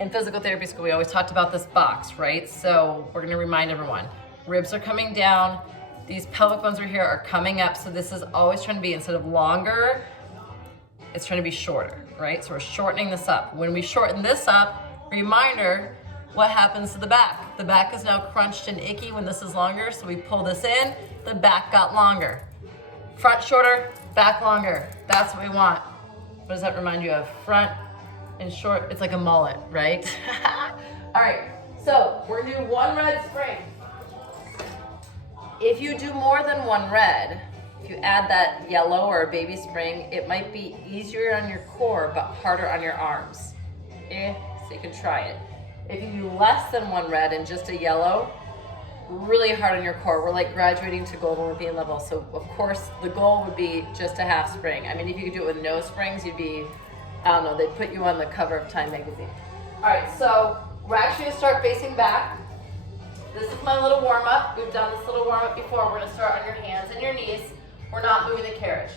In physical therapy school, we always talked about this box, right? So we're gonna remind everyone, ribs are coming down, these pelvic bones right here are coming up, so this is always trying to be, instead of longer, it's trying to be shorter, right? So we're shortening this up. When we shorten this up, reminder, what happens to the back? The back is now crunched and icky when this is longer, so we pull this in, the back got longer. Front shorter, back longer. That's what we want. What does that remind you of? Front and short, it's like a mullet, right? All right, so we're gonna do one red spring. If you do more than one red, if you add that yellow or a baby spring, it might be easier on your core, but harder on your arms. So you can try it. If you do less than one red and just a yellow, really hard on your core. We're like graduating to gold Olympian level. So of course the goal would be just a half spring. I mean, if you could do it with no springs, you'd be, I don't know, they'd put you on the cover of Time magazine. All right, so we're actually gonna start facing back. This is my little warm up. We've done this little warm up before. We're gonna start on your hands and your knees. We're not moving the carriage.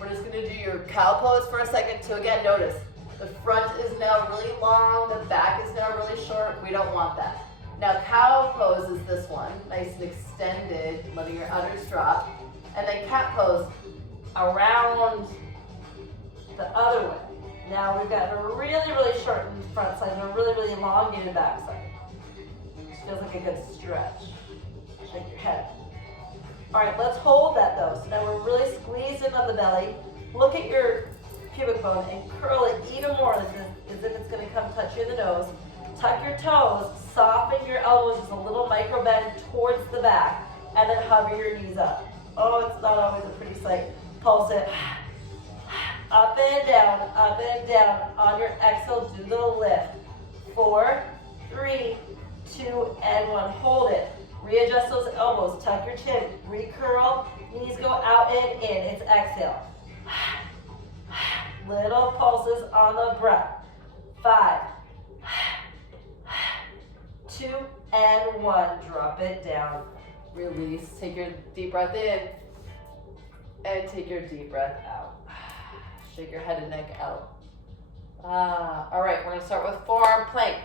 We're just gonna do your cow pose for a second to, again, notice the front is now really long, the back is now really short. We don't want that. Now cow pose is this one, nice and extended, letting your udders drop. And then cat pose around the other way. Now we've got a really, really shortened front side and a really, really elongated back side. Feels like a good stretch. Shake your head. All right, let's hold that though. So now we're really squeezing on the belly. Look at your pubic bone and curl it even more as if it's gonna come touch you in the nose. Tuck your toes, soften your elbows, just a little micro bend towards the back, and then hover your knees up. Oh, it's not always a pretty sight. Pulse it. Up and down, up and down. On your exhale, do the lift. 4, 3, 2, and 1. Hold it. Readjust those elbows. Tuck your chin. Recurl. Knees go out and in. It's exhale. Little pulses on the breath. 5, 2, and 1. Drop it down. Release. Take your deep breath in. And take your deep breath out. Shake your head and neck out. All right, we're gonna start with forearm plank.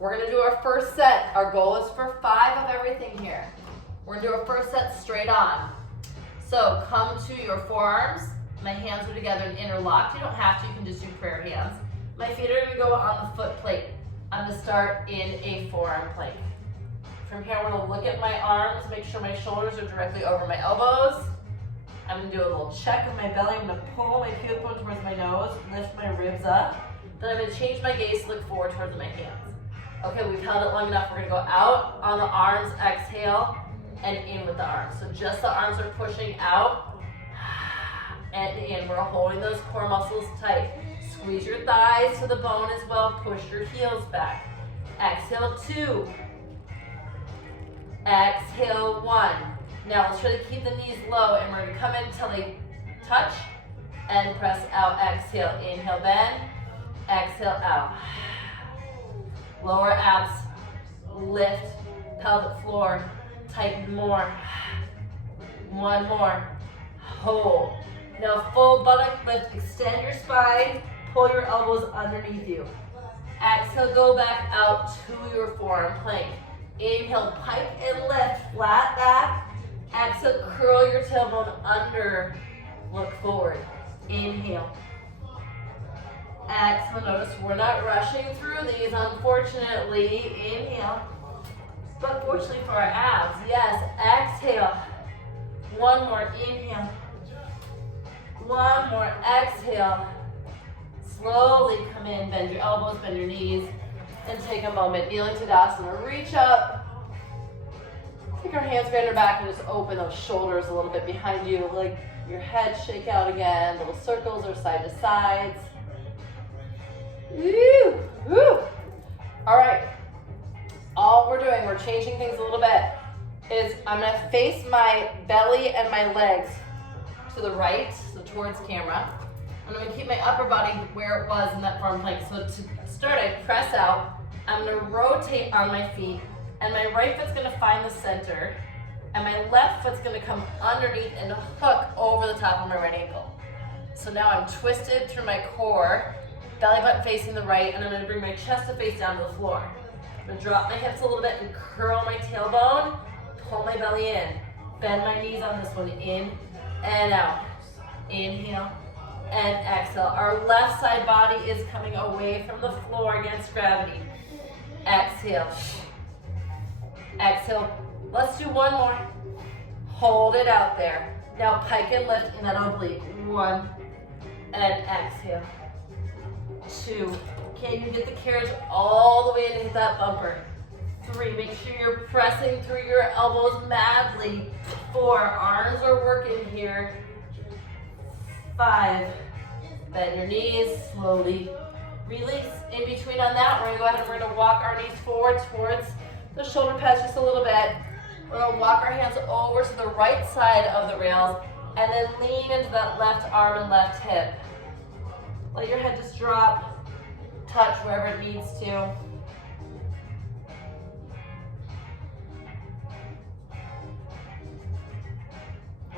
We're gonna do our first set. Our goal is for 5 of everything here. We're gonna do our first set straight on. So come to your forearms. My hands are together and interlocked. You don't have to, you can just do prayer hands. My feet are gonna go on the foot plate. I'm gonna start in a forearm plank. From here, I'm gonna look at my arms, make sure my shoulders are directly over my elbows. I'm gonna do a little check of my belly. I'm gonna pull my pubic bone towards my nose, lift my ribs up. Then I'm gonna change my gaze to look forward towards my hands. Okay, we've held it long enough. We're gonna go out on the arms, exhale, and in with the arms. So just the arms are pushing out and in. We're holding those core muscles tight. Squeeze your thighs to the bone as well. Push your heels back. Exhale, 2. Exhale, 1. Now let's try to keep the knees low, and we're gonna come in until they touch and press out. Exhale, inhale, bend. Exhale, out. Lower abs, lift, pelvic floor, tighten more. 1 more, hold. Now full buttock lift, extend your spine, pull your elbows underneath you. Exhale, go back out to your forearm plank. Inhale, pike and lift, flat back. Exhale, curl your tailbone under, look forward. Inhale. Exhale, notice we're not rushing through these, unfortunately. Inhale. But fortunately for our abs, yes, exhale. 1 more, inhale. 1 more, exhale. Slowly come in, bend your elbows, bend your knees, and take a moment. Kneeling Tadasana, reach up. Take our hands behind our back and just open those shoulders a little bit behind you. Like your head shake out again. Little circles or side to sides. Woo, woo. All right. All we're doing, we're changing things a little bit, is I'm gonna face my belly and my legs to the right, so towards camera. I'm gonna keep my upper body where it was in that forearm plank. So to start, I press out. I'm gonna rotate on my feet, and my right foot's gonna find the center, and my left foot's gonna come underneath and hook over the top of my right ankle. So now I'm twisted through my core, belly button facing the right, and I'm gonna bring my chest to face down to the floor. I'm gonna drop my hips a little bit and curl my tailbone, pull my belly in. Bend my knees on this one, in and out. Inhale and exhale. Our left side body is coming away from the floor against gravity. Exhale. Exhale. Let's do one more. Hold it out there. Now pike and lift in that oblique. 1 and exhale. 2. Can you get the carriage all the way in and hit that bumper? 3. Make sure you're pressing through your elbows madly. 4. Arms are working here. 5. Bend your knees slowly. Release. In between on that, we're going to go ahead and we're going to walk our knees forward towards the shoulder pads just a little bit. We're going to walk our hands over to the right side of the rails and then lean into that left arm and left hip. Let your head just drop, touch wherever it needs to.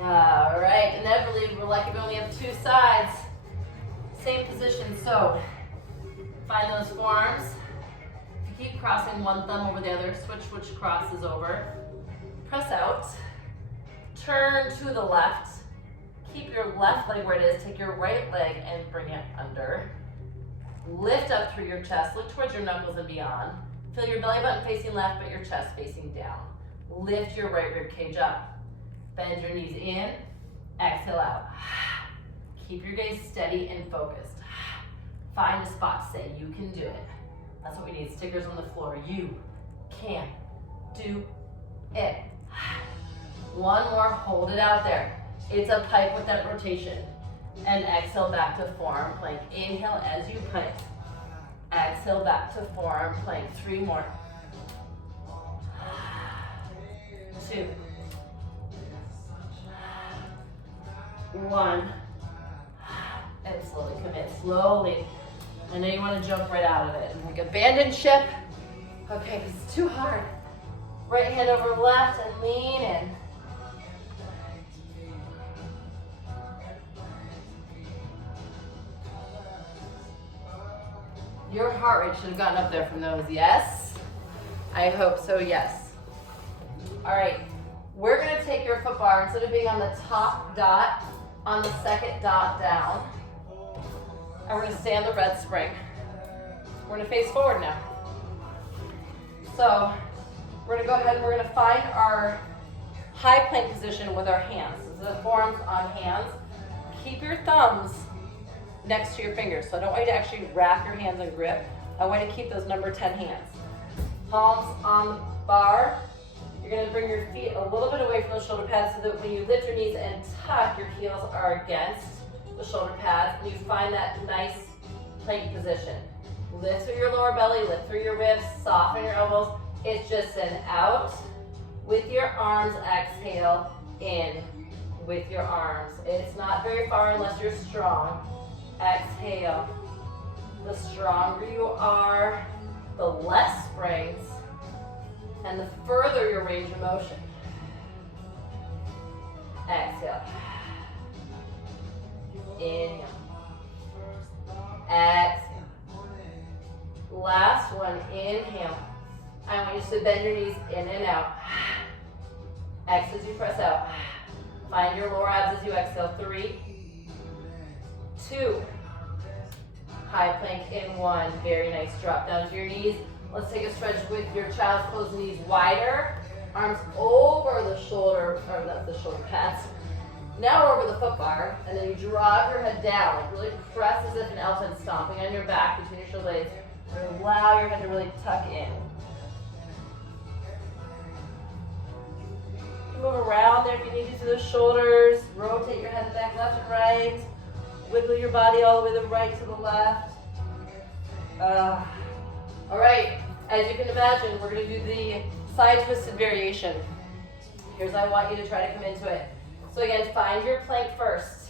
All right, inevitably, we're lucky we only have 2 sides. Same position, so find those forearms. If you keep crossing one thumb over the other, switch which crosses over. Press out. Turn to the left. Keep your left leg where it is. Take your right leg and bring it under. Lift up through your chest. Look towards your knuckles and beyond. Feel your belly button facing left, but your chest facing down. Lift your right rib cage up. Bend your knees in. Exhale out. Keep your gaze steady and focused. Find a spot to say, you can do it. That's what we need. Stickers on the floor. You can do it. One more. Hold it out there. It's a pike with that rotation. And exhale back to forearm plank. Inhale as you pike. Exhale back to forearm plank. 3 more. 2. 1. And slowly commit. Slowly. I know you want to jump right out of it. Like abandon ship. Okay, because it's too hard. Right hand over left and lean in. Your heart rate should have gotten up there from those, yes? I hope so, yes. All right, we're gonna take your foot bar, instead of being on the top dot, on the second dot down, and we're gonna stay on the red spring. We're gonna face forward now. So, we're gonna go ahead and we're gonna find our high plank position with our hands. So the forearms on hands. Keep your thumbs next to your fingers. So I don't want you to actually wrap your hands and grip. I want you to keep those number 10 hands. Palms on the bar. You're gonna bring your feet a little bit away from the shoulder pads so that when you lift your knees and tuck, your heels are against the shoulder pads and you find that nice plank position. Lift through your lower belly, lift through your ribs, soften your elbows. It's just an out with your arms, exhale, in with your arms. It's not very far unless you're strong. Exhale. The stronger you are, the less springs, and the further your range of motion. Exhale. Inhale. Exhale. Last one, inhale. I want you to bend your knees in and out. Exhale as you press out. Find your lower abs as you exhale. 3, 2, high plank in 1. Very nice. Drop down to your knees. Let's take a stretch with your child's pose, knees wider. Arms over the shoulder, or that's the shoulder pads. Now over the foot bar, and then you drop your head down. Like really press as if an elephant stomping on your back between your shoulder blades. And allow your head to really tuck in. Move around there if you need to through the shoulders. Rotate your head back left and right. Wiggle your body all the way to the right to the left. All right, as you can imagine, we're going to do the side twisted variation. Here's how I want you to try to come into it. So again, find your plank first.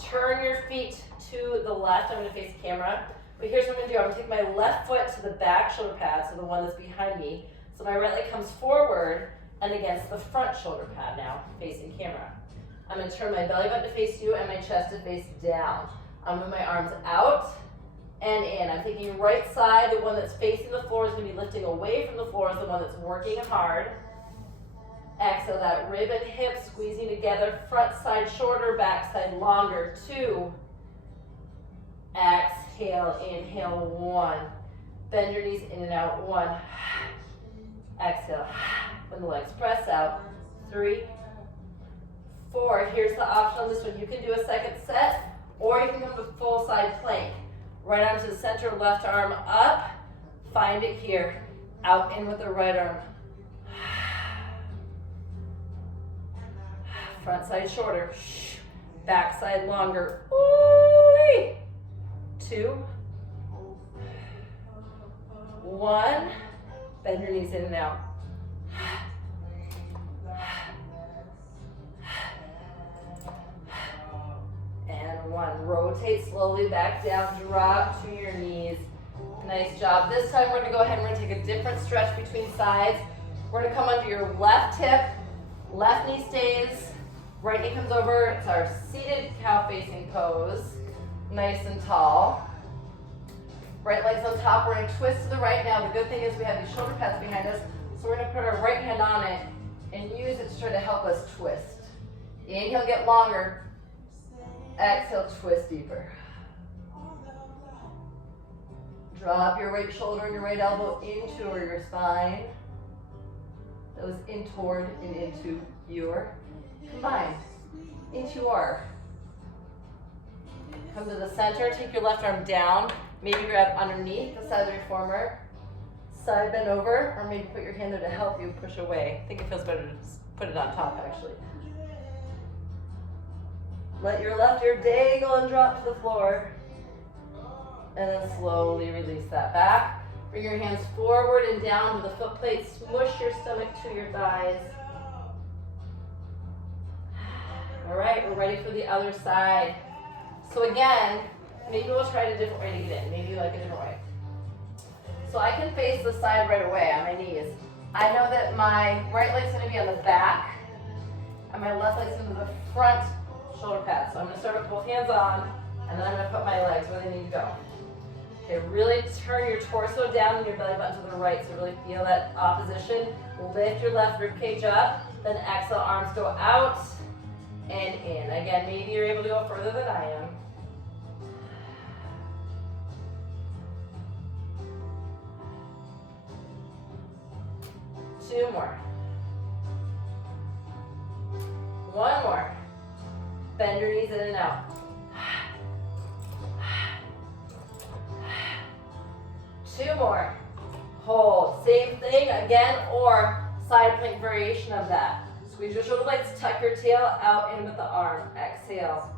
Turn your feet to the left. I'm going to face the camera. But here's what I'm going to do. I'm going to take my left foot to the back shoulder pad, so the one that's behind me. So my right leg comes forward and against the front shoulder pad now, facing camera. I'm going to turn my belly button to face you and my chest to face down. I'm going to move my arms out and in. I'm thinking right side, the one that's facing the floor is going to be lifting away from the floor is the one that's working hard. Exhale, that rib and hip squeezing together, front side shorter, back side longer. 2. Exhale, inhale, 1. Bend your knees in and out, 1. Exhale, when the legs press out, 3, 4. Here's the option on this one. You can do a second set, or you can come to full side plank. Right arm to the center, left arm up. Find it here. Out in with the right arm. Front side shorter. Back side longer. 2, 1. Bend your knees in and out. And 1. Rotate slowly back down, drop to your knees. Nice job. This time we're going to go ahead and we're going to take a different stretch between sides. We're going to come under your left hip, left knee stays, right knee comes over. It's our seated cow facing pose. Nice and tall. Right leg's on top. We're going to twist to the right now. The good thing is we have these shoulder pads behind us, so we're going to put our right hand on it and use it to try to help us twist. Inhale, get longer. Exhale, twist deeper. Drop your right shoulder and your right elbow into your spine. Those in toward and into your combined. Into your. Come to the center, take your left arm down. Maybe grab underneath the side of the reformer. Side bend over, or maybe put your hand there to help you push away. I think it feels better to just put it on top, actually. Let your left ear dangle and drop to the floor. And then slowly release that back. Bring your hands forward and down to the foot plate. Smush your stomach to your thighs. All right, we're ready for the other side. So again, maybe we'll try a different way to get in. Maybe you like a different way. So I can face the side right away on my knees. I know that my right leg's going to be on the back, and my left leg's going to be the front shoulder pad. So I'm going to start with both hands on, and then I'm going to put my legs where they need to go. Okay, really turn your torso down and your belly button to the right, so really feel that opposition. Lift your left rib cage up, then exhale, arms go out and in. Again, maybe you're able to go further than I am. Two more. One more. Bend your knees in and out. Two more. Hold. Same thing again, or side plank variation of that. Squeeze your shoulder blades, tuck your tail out in with the arm. Exhale.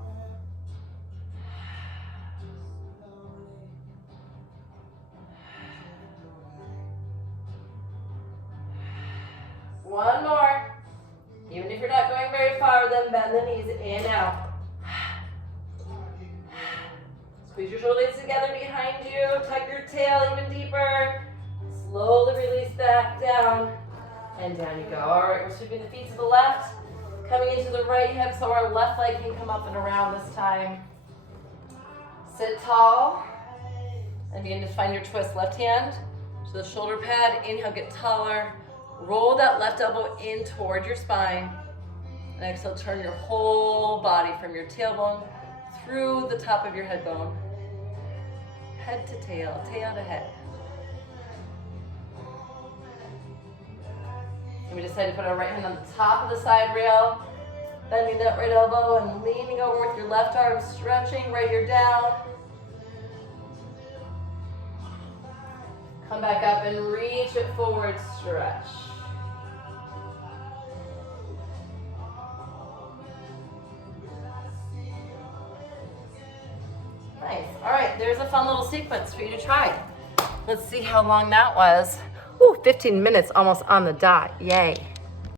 One more. Even if you're not going very far, then bend the knees in and out. Squeeze your shoulder blades together behind you. Tuck your tail even deeper. Slowly release back down. And down you go. All right, we're sweeping the feet to the left. Coming into the right hip so our left leg can come up and around this time. Sit tall. And begin to find your twist. Left hand to the shoulder pad. Inhale, get taller. Roll that left elbow in toward your spine. And exhale, turn your whole body from your tailbone through the top of your head bone. Head to tail, tail to head. And we decide to put our right hand on the top of the side rail, bending that right elbow and leaning over with your left arm, stretching right ear down. Come back up and reach it forward, stretch. Nice. All right, there's a fun little sequence for you to try. Let's see how long that was. Ooh, 15 minutes almost on the dot. Yay.